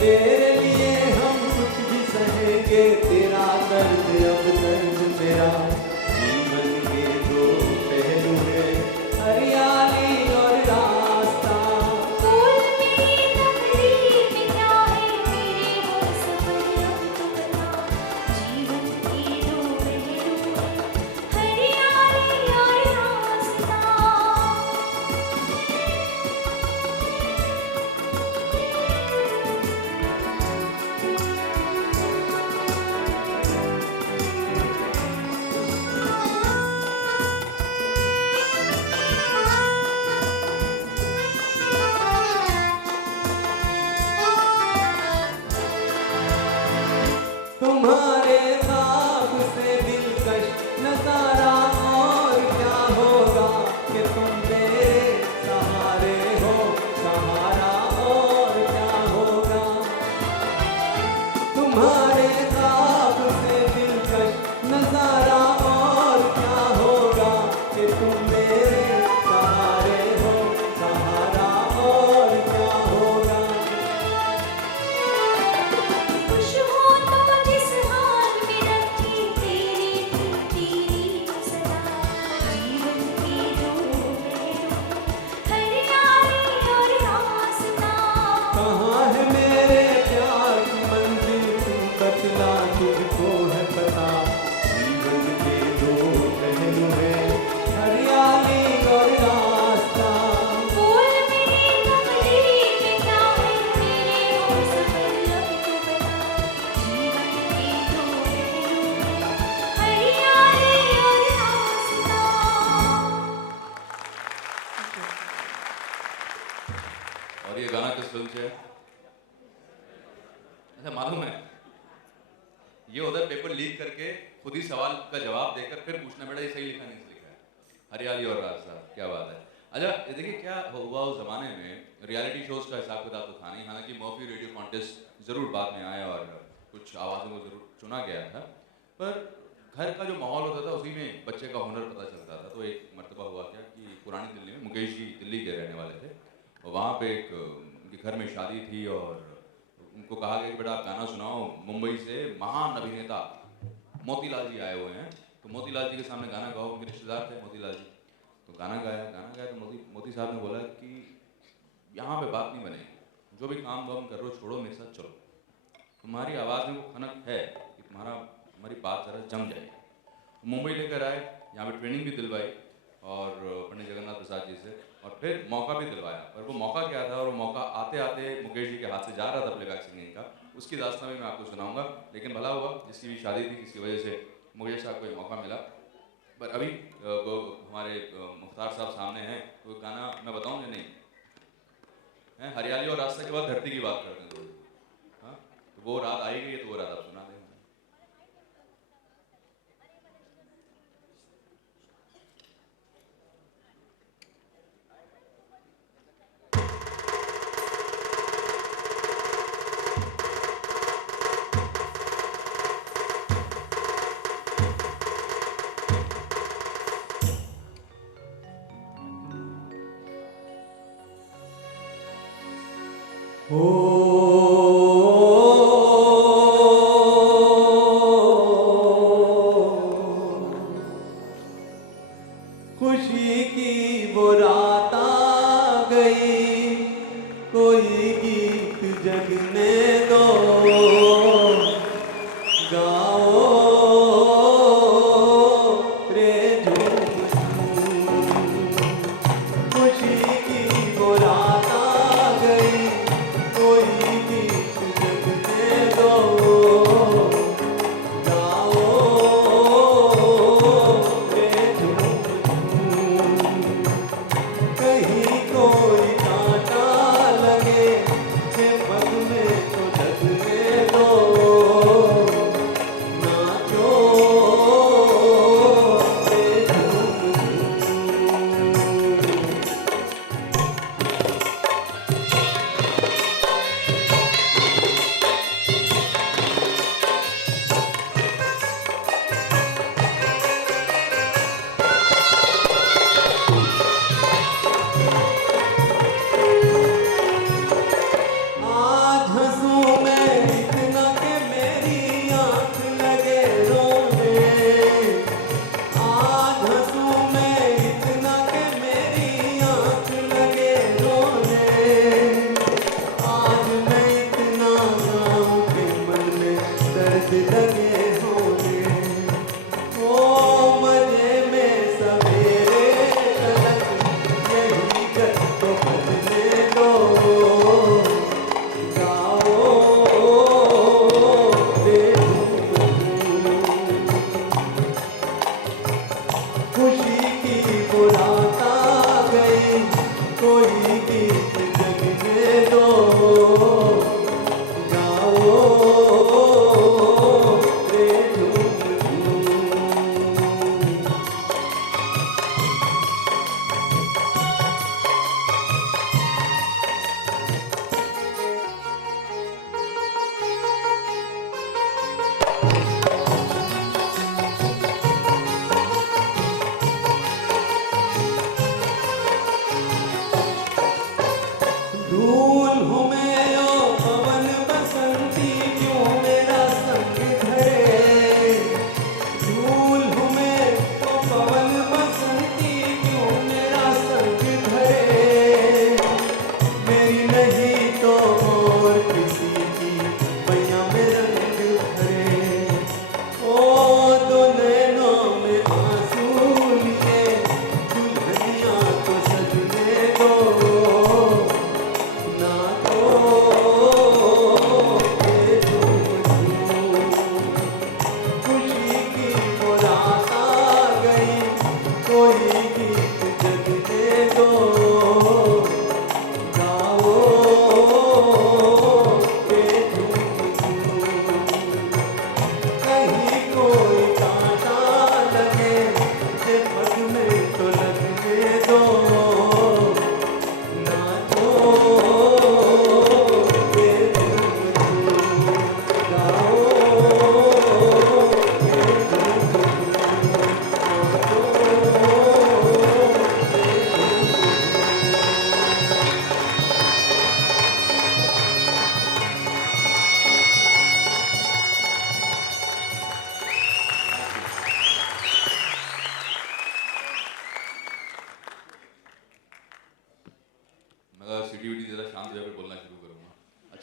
तेरे लिए हम कुछ भी सहेंगे, तेरा दर्द अब दर्द मेरा। जीवन के दो पहलू हैं, हरियाली और रास्ता। बोल मेरी तकदीर में क्या है, मेरे हम सफर अब तो बता। जीवन के दो पहलू हैं, हरियाली और रास्ता। तुम्हारे ख्वाब से दिलकश नजारा और क्या होगा, कि तुम मेरे सहारे हो, सहारा और क्या होगा। तुम्हारे ख्वाब से दिलकश नजारा और क्या होगा, कि तुम मेरे सहारे हो, सहारा और क्या होगा। खुश हो तो जिस हाल में रखी, तेरी सदा। जीवन के दो पहलू, हरियाली और रास्ता। कहाँ है मेरे प्यार की मंजिल, तू बतला, तुझको है पता। जीवन के दो पहलू हैं, हरियाली और रास्ता। बोल मेरी तकदीर में क्या है, मेरे हम सफर अब तो बता। जीवन के दो पहलू हैं, हरियाली और रास्ता। और ये गाना किस फिल्म से है? अच्छा मालूम है, ये उधर पेपर लीक करके खुद ही सवाल का जवाब देकर फिर पूछना पड़ा ये सही लिखा नहीं सही लिखा है। हरियाली और रास्ता, क्या बात है। अच्छा ये देखिए क्या हुआ उस जमाने में, रियलिटी शोज का हिसाब किताब तो था नहीं, हालांकि मर्फी रेडियो कॉन्टेस्ट जरूर बाद में आया और कुछ आवाज़ों को जरूर चुना गया था, पर घर का जो माहौल होता था उसी में बच्चे का हुनर पता चलता था। तो एक मरतबा हुआ क्या कि पुरानी दिल्ली में, मुकेश जी दिल्ली के रहने वाले थे, और वहाँ पे एक उनके घर में शादी थी और उनको कहा गया कि बेटा आप गाना सुनाओ, मुंबई से महान अभिनेता मोतीलाल जी आए हुए हैं, तो मोतीलाल जी के सामने गाना गाओ। उनके रिश्तेदार थे मोतीलाल जी, तो गाना गाया तो मोती साहब ने बोला कि यहाँ पे बात नहीं बनेगी, जो भी काम वाम कर रहे हो छोड़ो, मेरे साथ चलो। तुम्हारी आवाज़ में वो खनक है कि हमारी बात ज़रा जम जाएगी। मुंबई लेकर आए, यहाँ पे ट्रेनिंग भी दिलवाई और पंडित जगन्नाथ प्रसाद जी से, और फिर मौका भी दिलवाया। पर वो मौका क्या था, और वो मौका आते आते मुकेश जी के हाथ से जा रहा था प्लेबैक सिंगिंग का, उसकी दास्तान भी मैं आपको सुनाऊंगा। लेकिन भला हुआ जिसकी भी शादी थी, किसकी वजह से मुकेश साहब को ये मौका मिला। पर अभी वो हमारे मुख्तार साहब सामने हैं, तो गाना मैं बताऊँ या नहीं है? हरियाली और रास्ता के बाद धरती की बात करते हैं थोड़ी। हाँ, तो वो रात आई गई, तो वो रात आप सुना दें। खुशी की वो रात आ गई, कोई गीत जगने दो, गाओ रे झूम। खुशी की वो रात आ गई, कोई गीत जगने दो, गाओ रे झूम। कहीं कोई कांटा लगे, के पग में तो लगने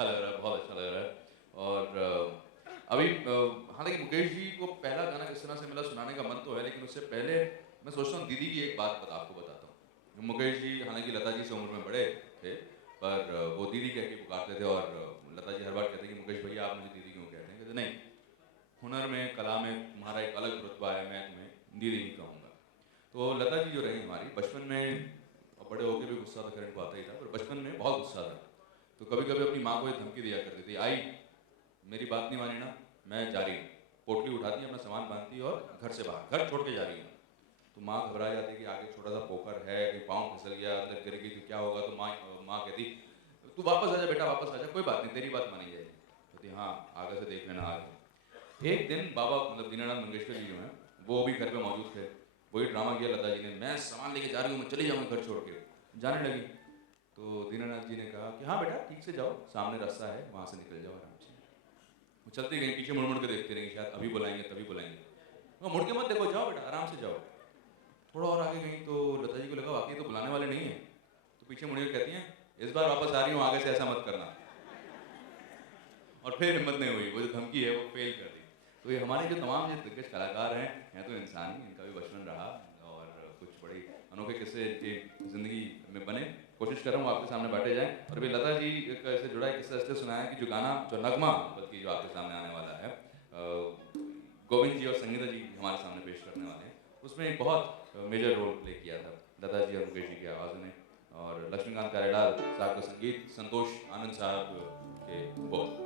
अच्छा लग रहा है, बहुत अच्छा लग रहा है। और अभी हालांकि मुकेश जी को पहला गाना किस तरह से मिला सुनाने का मन तो है, लेकिन उससे पहले मैं सोचता हूँ दीदी की एक बात आपको बताता हूँ। मुकेश जी हालांकि लता जी से उम्र में बड़े थे, पर वो दीदी कह के पुकारते थे, और लता जी हर बार कहते कि मुकेश भैया आप मुझे दीदी क्यों कहते हैं? कहते नहीं, हुनर में कला में तुम्हारा एक अलग रुतबा है, मैं तुम्हें दीदी ही कहूँगा। तो लता जी जो रही हमारी बचपन में, और बड़े होकर भी गुस्सा तो खैर को आता ही था, पर बचपन में बहुत गुस्सा था। तो कभी कभी अपनी माँ को ये धमकी दिया करती थी, आई मेरी बात नहीं मानी ना, मैं जा रही हूँ। पोटली उठाती अपना सामान बांधती और घर से बाहर, घर छोड़ के जा रही हूँ। तो माँ घबरा जाती कि आगे छोटा सा पोखर है, कहीं पाँव फिसल गया, अंदर गिर गई तो क्या होगा। तो माँ कहती तू वापस आ जा बेटा, वापस आ जा, कोई बात नहीं, तेरी बात मानी जाएगी। कहती हाँ आगे से देख लेना आगे। एक दिन बाबा मतलब दीनानाथ मंगेशकर जी जो हैं वो भी घर पे मौजूद थे। वही ड्रामा किया लता जी ने, मैं सामान लेके जा रही हूँ, मैं चली जाऊँगी घर छोड़ के। जाने लगी तो दीनानाथ जी ने कहा कि हाँ बेटा ठीक से जाओ, सामने रास्ता है, वहाँ से निकल जाओ आराम से। वो चलती गई, पीछे मुड़ मुड़ के देखते रही, शायद अभी बुलाएंगे तभी बुलाएंगे। वो मुड़ के मत देखो, जाओ बेटा आराम से जाओ। थोड़ा और आगे गई तो लता जी को लगा वाकई तो बुलाने वाले नहीं है। तो पीछे मुड़ के कहती हैं इस बार वापस आ रही हूँ, आगे से ऐसा मत करना। और फिर हिम्मत नहीं हुई, वो जो धमकी है वो फेल कर दी। तो ये हमारे जो तमाम जो दिग्गज कलाकार हैं तो इंसान ही, इनका भी बचपन रहा और कुछ बड़ी अनोखे किस्से इनकी ज़िंदगी में बने। कोशिश कर रहा हूँ आपके सामने बांटे जाएँ। और अभी लता जी का इससे जुड़ा एक किस्सा इसलिए सुनाया कि जो गाना जो नगमा बल्कि जो आपके सामने आने वाला है, गोविंद जी और संगीता जी हमारे सामने पेश करने वाले हैं, उसमें एक बहुत मेजर रोल प्ले किया था लता जी और मुकेश जी की आवाज़ ने। और लक्ष्मीकांत कारेलाल साहब का संगीत, संतोष आनंद साहब के बोल।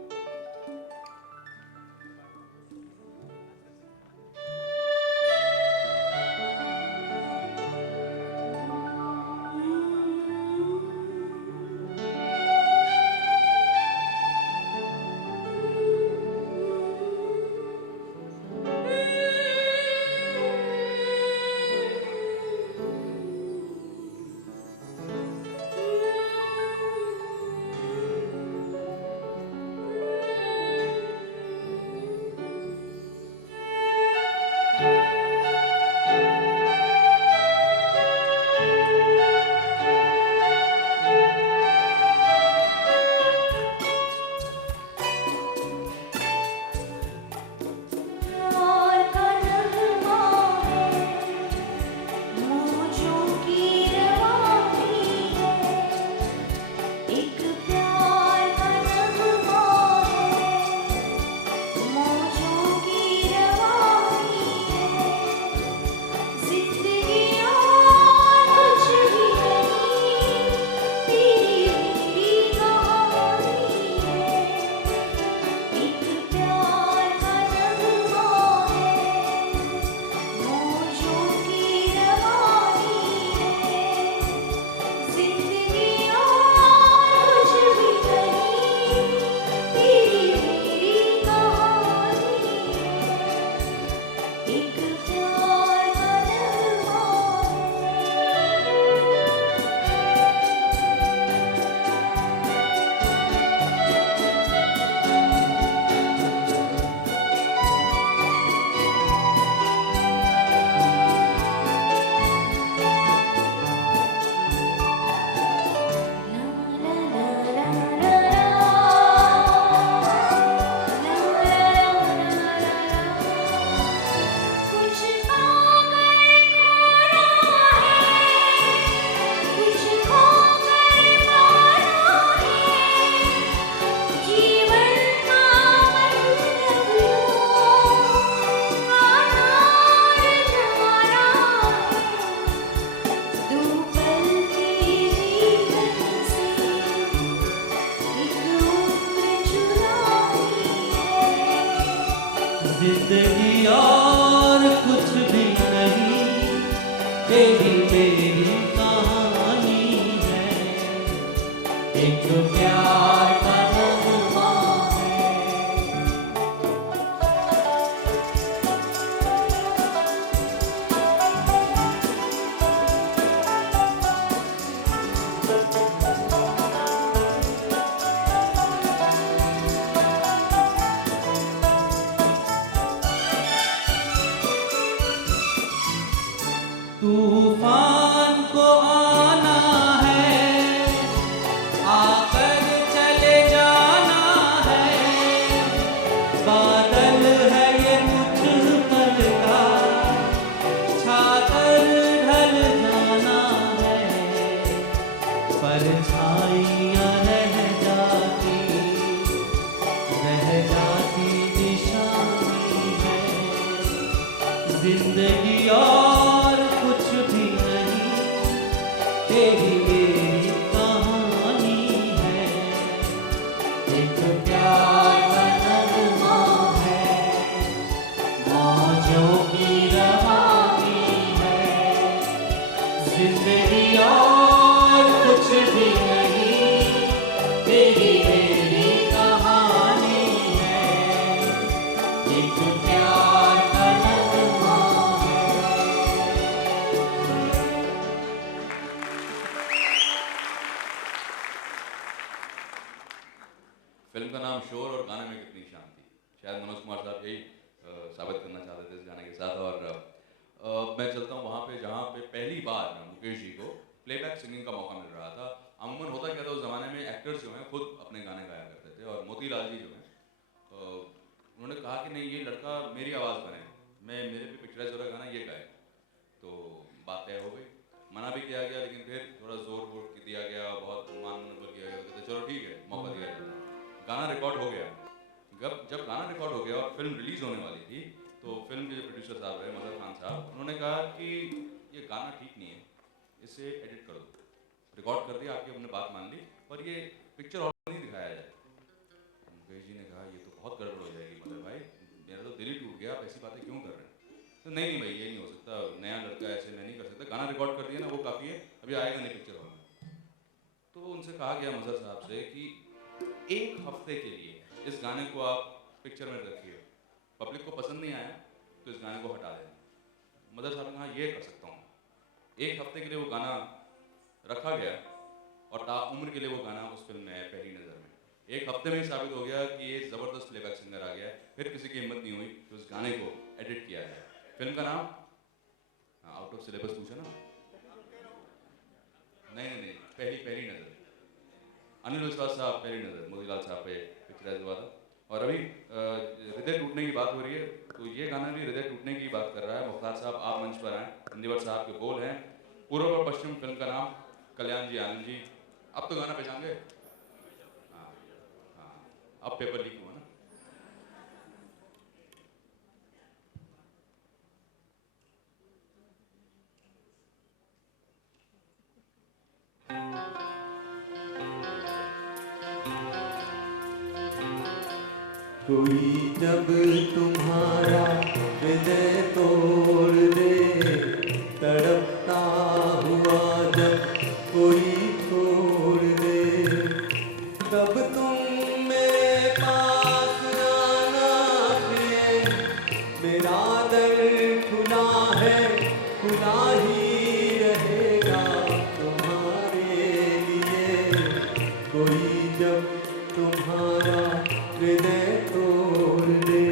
एक प्यार का नगमा है, मौजों की रवानी है, जिंदगी और कुछ भी नहीं, तेरी मेरी कहानी है, एक प्यार का नगमा है। फिल्म का नाम शोर और गाने में कितनी शांति। शायद मनोज कुमार साहब यही साबित करना चाहते थे इस गाने के साथ। और मैं चलता हूँ वहाँ पे जहाँ पे पहली बार मुकेश जी को प्लेबैक सिंगिंग का मौका मिल रहा था। अमूमन होता क्या था उस ज़माने में, एक्टर्स जो हैं खुद अपने गाने गाया करते थे। और मोतीलाल जी जो हैं उन्होंने कहा कि नहीं, ये लड़का मेरी आवाज़ बने, मैं मेरे पे पिक्चराइज हो रहा गाना ये गाए। तो बात तय हो गई, मना भी किया गया, लेकिन फिर थोड़ा जोर वोर दिया गया, बहुत मान किया गया, तो कहते चलो ठीक है, मौका दिया जाता। गाना रिकॉर्ड हो गया। जब गाना रिकॉर्ड हो गया और फिल्म रिलीज होने वाली थी, तो फिल्म के जो प्रोड्यूसर साहब रहे मदर खान साहब, उन्होंने कहा कि ये गाना ठीक नहीं है, इसे एडिट कर दो। रिकॉर्ड कर दिया, आपकी हमने बात मान ली, और ये पिक्चर और नहीं दिखाया जाए। मुकेश जी ने कहा ये तो बहुत गड़बड़ हो जाएगी मदर भाई, मेरा तो दिल ही टूट गया, आप ऐसी बातें क्यों कर रहे हैं। तो नहीं भाई, ये नहीं हो सकता, नया लड़का ऐसे मैं नहीं कर सकता, गाना रिकॉर्ड कर दिया ना, वो काफ़ी है, अभी आएगा नहीं पिक्चर हॉल में। तो उनसे कहा गया मदर साहब से कि एक हफ्ते के लिए इस गाने को आप पिक्चर में रखिए, पब्लिक को पसंद नहीं आया तो इस गाने को हटा देना। मदर साहब ने कहा ये कर सकता हूँ। एक हफ्ते के लिए वो गाना रखा गया और ताउम्र के लिए वो गाना उस फिल्म में है पहली नज़र में। एक हफ्ते में ही साबित हो गया कि ये ज़बरदस्त प्लेबैक सिंगर आ गया। फिर किसी की हिम्मत नहीं हुई कि उस गाने को एडिट किया जाए। फिल्म का नाम आउट ऑफ सिलेबस पूछा ना? नहीं, पहली नज़र। अनिल विश्वास साहब पहली नज़र मोतीलाल साहब पे पिक्चराइज हुआ था। और अभी हृदय टूटने की बात हो रही है, तो ये गाना भी हृदय टूटने की बात कर रहा है। मुख्तार साहब आप मंच पर आए, इंदिवर साहब के बोल हैं। पूर्व और पश्चिम फिल्म का नाम, कल्याण जी आनंद जी। अब तो गाना पहचान गए? हाँ, अब पेपर लीक हुआ ना। कोई जब तुम्हारा हृदय तोड़ दे, तड़पता हुआ जब कोई छोड़ दे, तब तुम मेरे पास आना प्रिय, मेरा दर खुला है, खुला ही रहेगा तुम्हारे लिए। कोई जब तुम्हारा हृदय तोड़ दे।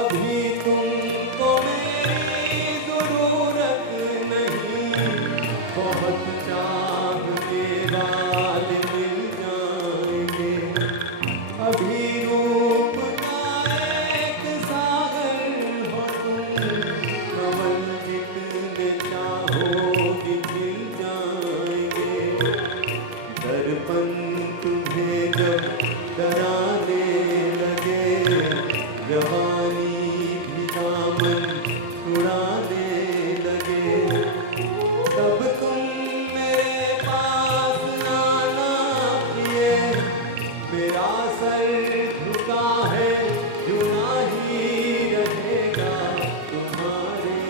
अभी तुमको मेरी जरूरत नहीं, बहुत चाह के बाद मिल जाएंगे। अभी रूप का एक सागर हो तुम, कमल जितने चाहोगी खिल जाएंगे। दर्पण तुम्हें जब डराने लगे, जवानी भी दामन छुड़ाने लगे, तब तुम मेरे पास आना प्रिय, मेरा सर झुका है, झुका ही रहेगा तुम्हारे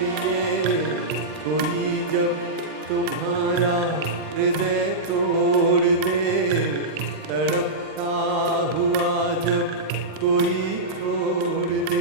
लिए। कोई जब तुम्हारा हृदय तोड़ दे, तड़पता हुआ जब कोई छोड़ दे।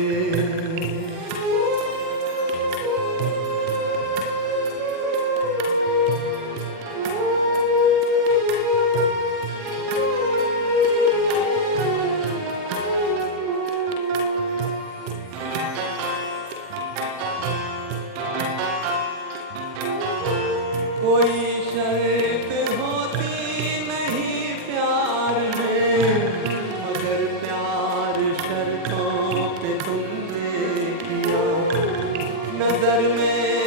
कोई शर्त होती नहीं प्यार में, मगर प्यार शर्तों पे तुमने किया। नजर में